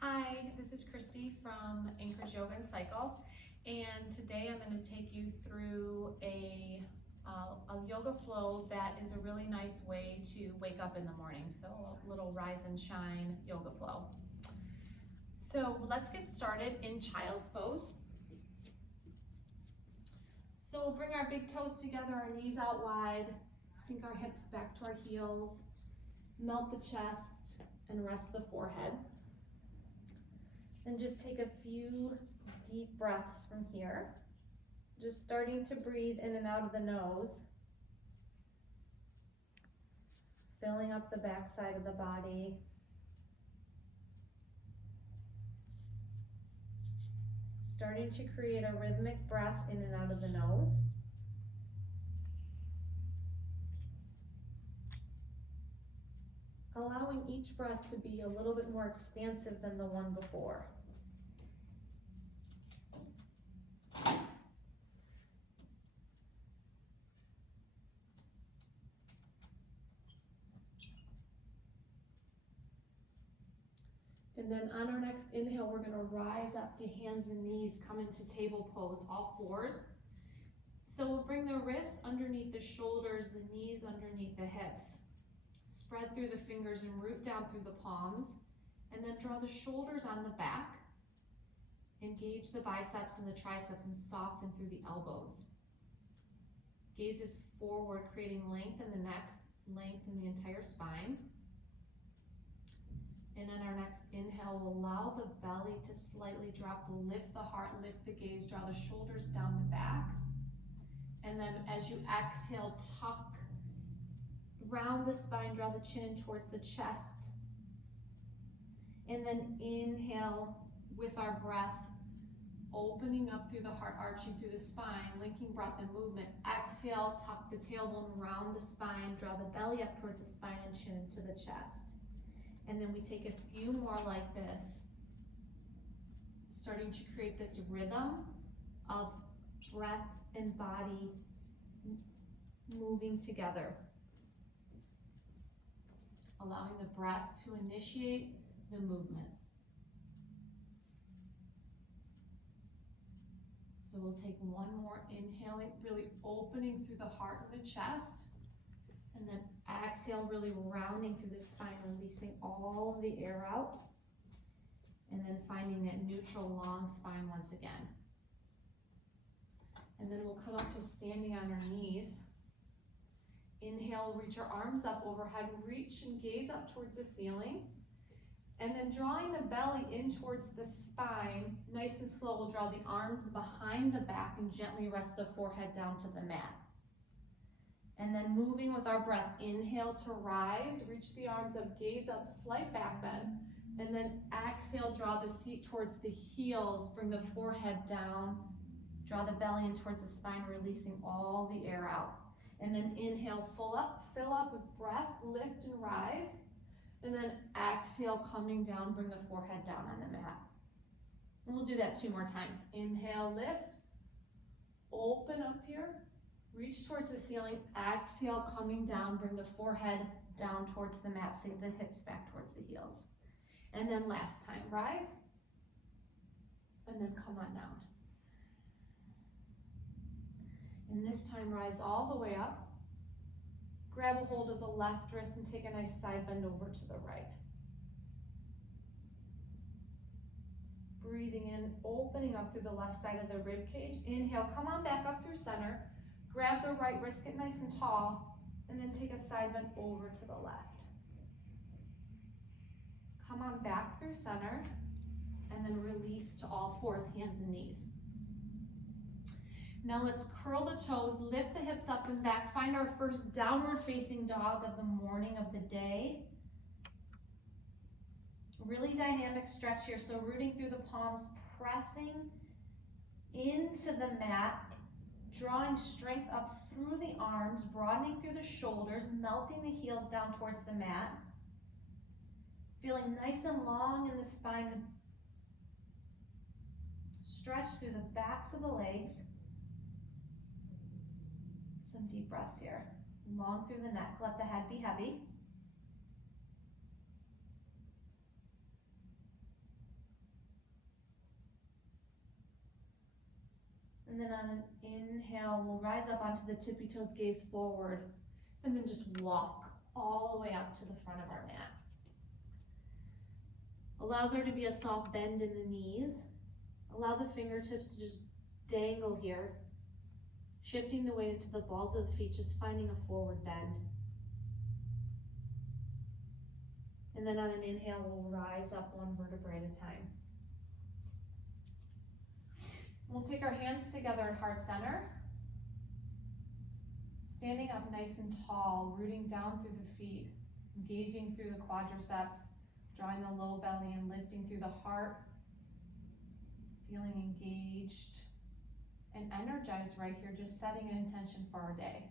Hi, this is Kristy from Anchorage Yoga and Cycle, and today I'm going to take you through a yoga flow that is a really nice way to wake up in the morning, so a little rise and shine yoga flow. So let's get started in child's pose. So we'll bring our big toes together, our knees out wide, sink our hips back to our heels, melt the chest, and rest the forehead. And just take a few deep breaths from here. Just starting to breathe in and out of the nose. Filling up the back side of the body. Starting to create a rhythmic breath in and out of the nose. Allowing each breath to be a little bit more expansive than the one before. And then on our next inhale, we're going to rise up to hands and knees, come into table pose, all fours. So we'll bring the wrists underneath the shoulders, the knees underneath the hips. Spread through the fingers and root down through the palms. And then draw the shoulders on the back. Engage the biceps and the triceps and soften through the elbows. Gaze is forward, creating length in the neck, length in the entire spine. And on our next inhale, we'll allow the belly to slightly drop. We'll lift the heart, lift the gaze, draw the shoulders down the back. And then as you exhale, tuck, round the spine, draw the chin towards the chest. And then inhale with our breath, opening up through the heart, arching through the spine, linking breath and movement. Exhale, tuck the tailbone around the spine, draw the belly up towards the spine and chin to the chest. And then we take a few more like this, starting to create this rhythm of breath and body moving together. Allowing the breath to initiate the movement. So we'll take one more, inhaling, really opening through the heart and the chest. And then exhale, really rounding through the spine, releasing all the air out. And then finding that neutral long spine once again. And then we'll come up to standing on our knees. Inhale, reach your arms up overhead, reach and gaze up towards the ceiling. And then drawing the belly in towards the spine, nice and slow, we'll draw the arms behind the back and gently rest the forehead down to the mat. And then moving with our breath, inhale to rise, reach the arms up, gaze up, slight back bend, and then exhale, draw the seat towards the heels, bring the forehead down, draw the belly in towards the spine, releasing all the air out. And then inhale, fill up with breath, lift and rise, and then exhale, coming down, bring the forehead down on the mat. And we'll do that 2 more times. Inhale, lift, open up here. Reach towards the ceiling, exhale, coming down, bring the forehead down towards the mat, sink the hips back towards the heels. And then last time, rise, and then come on down. And this time, rise all the way up. Grab a hold of the left wrist and take a nice side bend over to the right. Breathing in, opening up through the left side of the rib cage. Inhale, come on back up through center. Grab the right wrist, get nice and tall, and then take a side bend over to the left. Come on back through center, and then release to all fours, hands and knees. Now let's curl the toes, lift the hips up and back, find our first downward facing dog of the morning of the day. Really dynamic stretch here, so rooting through the palms, pressing into the mat, drawing strength up through the arms, broadening through the shoulders, melting the heels down towards the mat. Feeling nice and long in the spine. Stretch through the backs of the legs. Some deep breaths here. Long through the neck, let the head be heavy. And then on an inhale, we'll rise up onto the tippy toes, gaze forward, and then just walk all the way up to the front of our mat. Allow there to be a soft bend in the knees. Allow the fingertips to just dangle here, shifting the weight into the balls of the feet, just finding a forward bend. And then on an inhale, we'll rise up one vertebrae at a time. We'll take our hands together in heart center. Standing up nice and tall, rooting down through the feet, engaging through the quadriceps, drawing the low belly and lifting through the heart, feeling engaged and energized right here, just setting an intention for our day.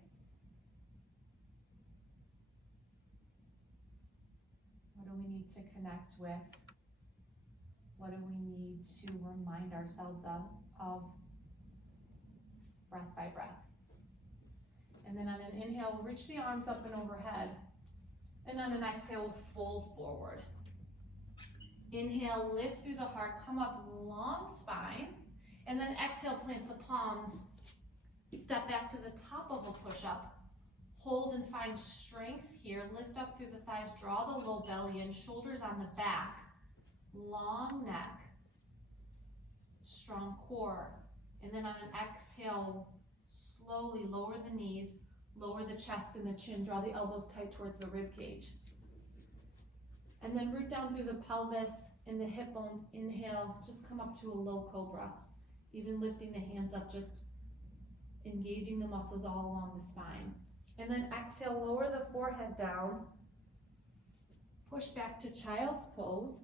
What do we need to connect with? What do we need to remind ourselves of breath by breath? And then on an inhale, we'll reach the arms up and overhead. And on an exhale, fold forward. Inhale, lift through the heart, come up long spine. And then exhale, plant the palms. Step back to the top of a push-up. Hold and find strength here. Lift up through the thighs, draw the low belly in, shoulders on the back. Long neck, strong core. And then on an exhale, slowly lower the knees, lower the chest and the chin, draw the elbows tight towards the rib cage. And then root down through the pelvis and the hip bones. Inhale, just come up to a low cobra. Even lifting the hands up, just engaging the muscles all along the spine. And then exhale, lower the forehead down. Push back to child's pose.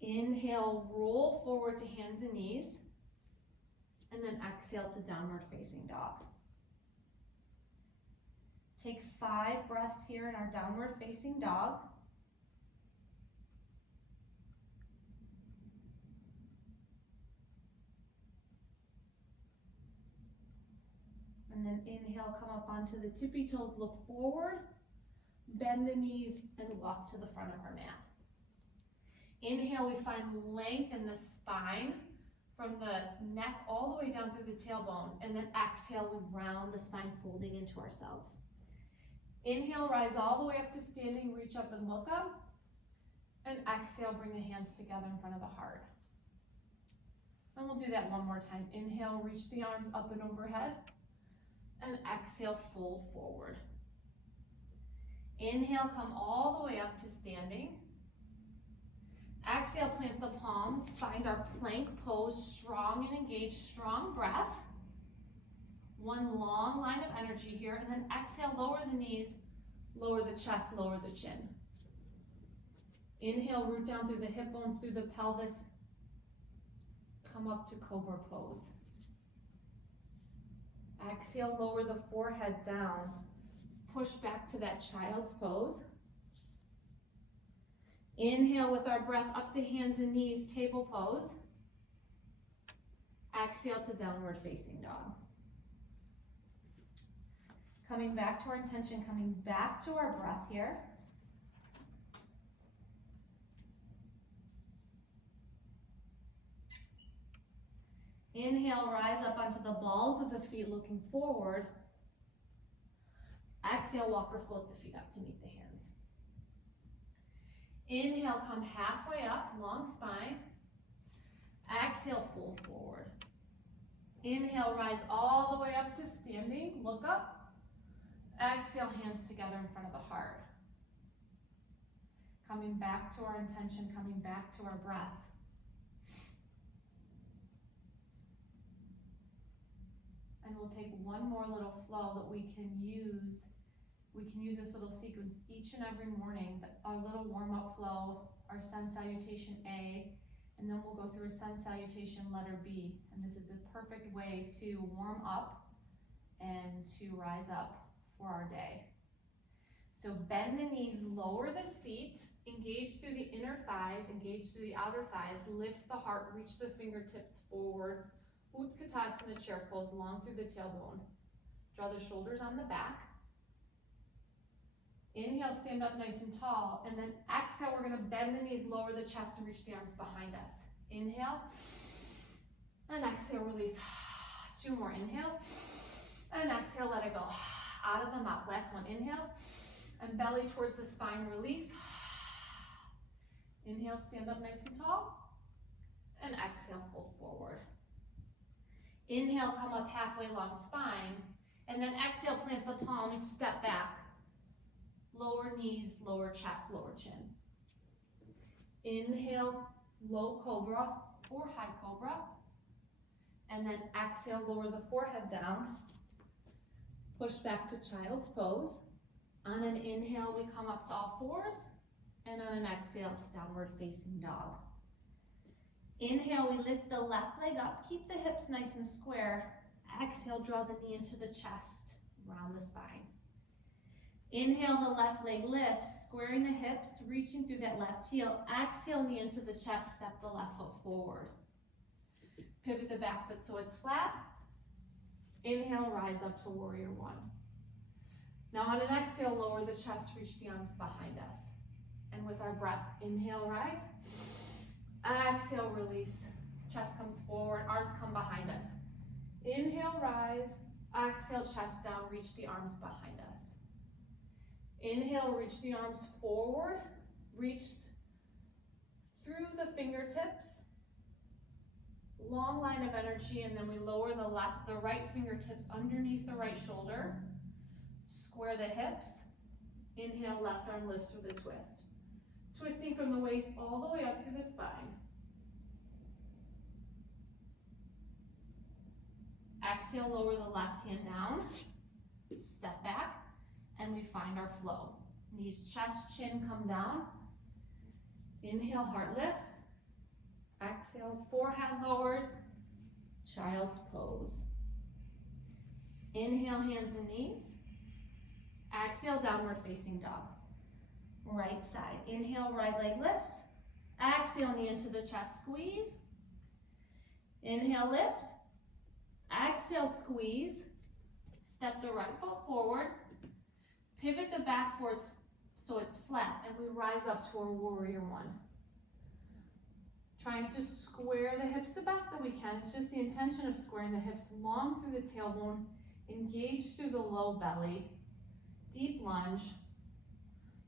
Inhale, roll forward to hands and knees. And then exhale to downward facing dog. Take 5 breaths here in our downward facing dog. And then inhale, come up onto the tippy toes, look forward, bend the knees, and walk to the front of our mat. Inhale, we find length in the spine from the neck all the way down through the tailbone. And then exhale, we round the spine, folding into ourselves. Inhale, rise all the way up to standing, reach up and look up. And exhale, bring the hands together in front of the heart. And we'll do that one more time. Inhale, reach the arms up and overhead. And exhale, fold forward. Inhale, come all the way up to standing. Exhale, plant the palms, find our plank pose, strong and engaged, strong breath. One long line of energy here, and then exhale, lower the knees, lower the chest, lower the chin. Inhale, root down through the hip bones, through the pelvis. Come up to cobra pose. Exhale, lower the forehead down. Push back to that child's pose. Inhale with our breath up to hands and knees, table pose. Exhale to downward facing dog. Coming back to our intention, coming back to our breath here. Inhale, rise up onto the balls of the feet, looking forward. Exhale, walk or float the feet up to meet the hands. Inhale, come halfway up, long spine. Exhale, fold forward. Inhale, rise all the way up to standing, look up. Exhale, hands together in front of the heart. Coming back to our intention, coming back to our breath. And we'll take one more little flow that we can use. We can use this little sequence each and every morning, our little warm-up flow, our sun salutation A, and then we'll go through a sun salutation letter B. And this is a perfect way to warm up and to rise up for our day. So bend the knees, lower the seat, engage through the inner thighs, engage through the outer thighs, lift the heart, reach the fingertips forward, Utkatasana chair pose, long through the tailbone. Draw the shoulders on the back. Inhale, stand up nice and tall, and then exhale, we're gonna bend the knees, lower the chest, and reach the arms behind us. Inhale, And exhale, release. 2 more, inhale. And exhale, let it go. Out of the mouth, last one, inhale. And belly towards the spine, release. Inhale, stand up nice and tall. And exhale, fold forward. Inhale, come up halfway along spine. And then exhale, plant the palms, step back. Lower knees, lower chest, lower chin. Inhale, low cobra or high cobra. And then exhale, lower the forehead down. Push back to child's pose. On an inhale, we come up to all fours. And on an exhale, it's downward facing dog. Inhale, we lift the left leg up. Keep the hips nice and square. Exhale, draw the knee into the chest, round the spine. Inhale, the left leg lifts, squaring the hips, reaching through that left heel. Exhale, knee into the chest, step the left foot forward. Pivot the back foot so it's flat. Inhale, rise up to warrior one. Now on an exhale, lower the chest, reach the arms behind us. And with our breath, inhale, rise. Exhale, release. Chest comes forward, arms come behind us. Inhale, rise. Exhale, chest down, reach the arms behind us. Inhale, reach the arms forward. Reach through the fingertips. Long line of energy, and then we lower the right fingertips underneath the right shoulder. Square the hips. Inhale, left arm lifts through the twist. Twisting from the waist all the way up through the spine. Exhale, lower the left hand down. Step back, and we find our flow. Knees, chest, chin come down. Inhale, heart lifts. Exhale, forehead lowers. Child's pose. Inhale, hands and knees. Exhale, downward facing dog. Right side. Inhale, right leg lifts. Exhale, knee into the chest, squeeze. Inhale, lift. Exhale, squeeze. Step the right foot forward. Pivot the back foot so it's flat, and we rise up to our warrior one. Trying to square the hips the best that we can. It's just the intention of squaring the hips long through the tailbone, engage through the low belly, deep lunge,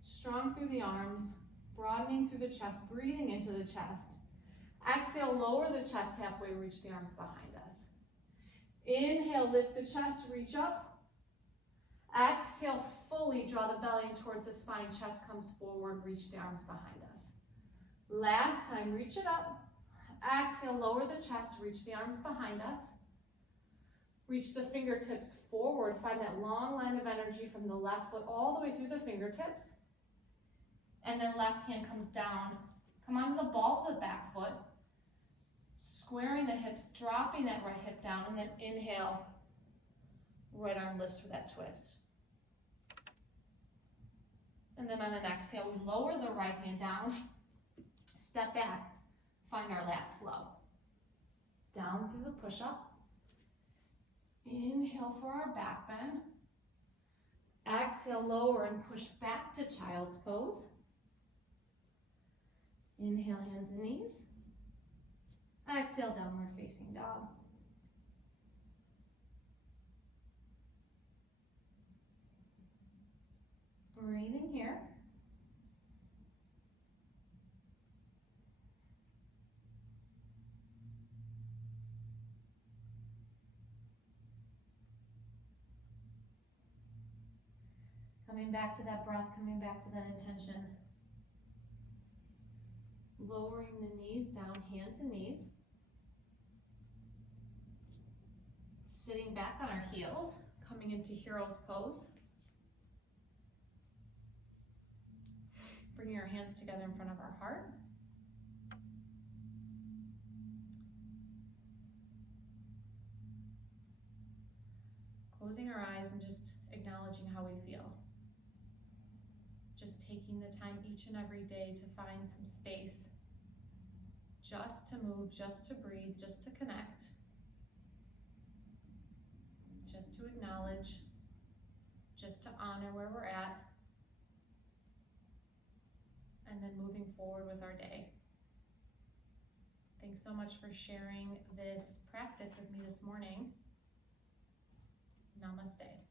strong through the arms, broadening through the chest, breathing into the chest. Exhale, lower the chest halfway, reach the arms behind us. Inhale, lift the chest, reach up. Exhale, fully draw the belly in towards the spine, chest comes forward, reach the arms behind us. Last time, reach it up. Exhale, lower the chest, reach the arms behind us. Reach the fingertips forward, find that long line of energy from the left foot all the way through the fingertips. And then left hand comes down. Come onto the ball of the back foot. Squaring the hips, dropping that right hip down, and then inhale. Right arm lifts for that twist. And then on an exhale, we lower the right hand down. Step back, find our last flow. Down through the push-up. Inhale for our back bend. Exhale, lower and push back to child's pose. Inhale, hands and knees. Exhale, downward facing dog. Breathing here. Coming back to that breath, coming back to that intention. Lowering the knees down, hands and knees. Sitting back on our heels, coming into hero's pose. Bringing our hands together in front of our heart. Closing our eyes and just acknowledging how we feel. Just taking the time each and every day to find some space, just to move, just to breathe, just to connect, just to acknowledge, just to honor where we're at, and then moving forward with our day. Thanks so much for sharing this practice with me this morning. Namaste.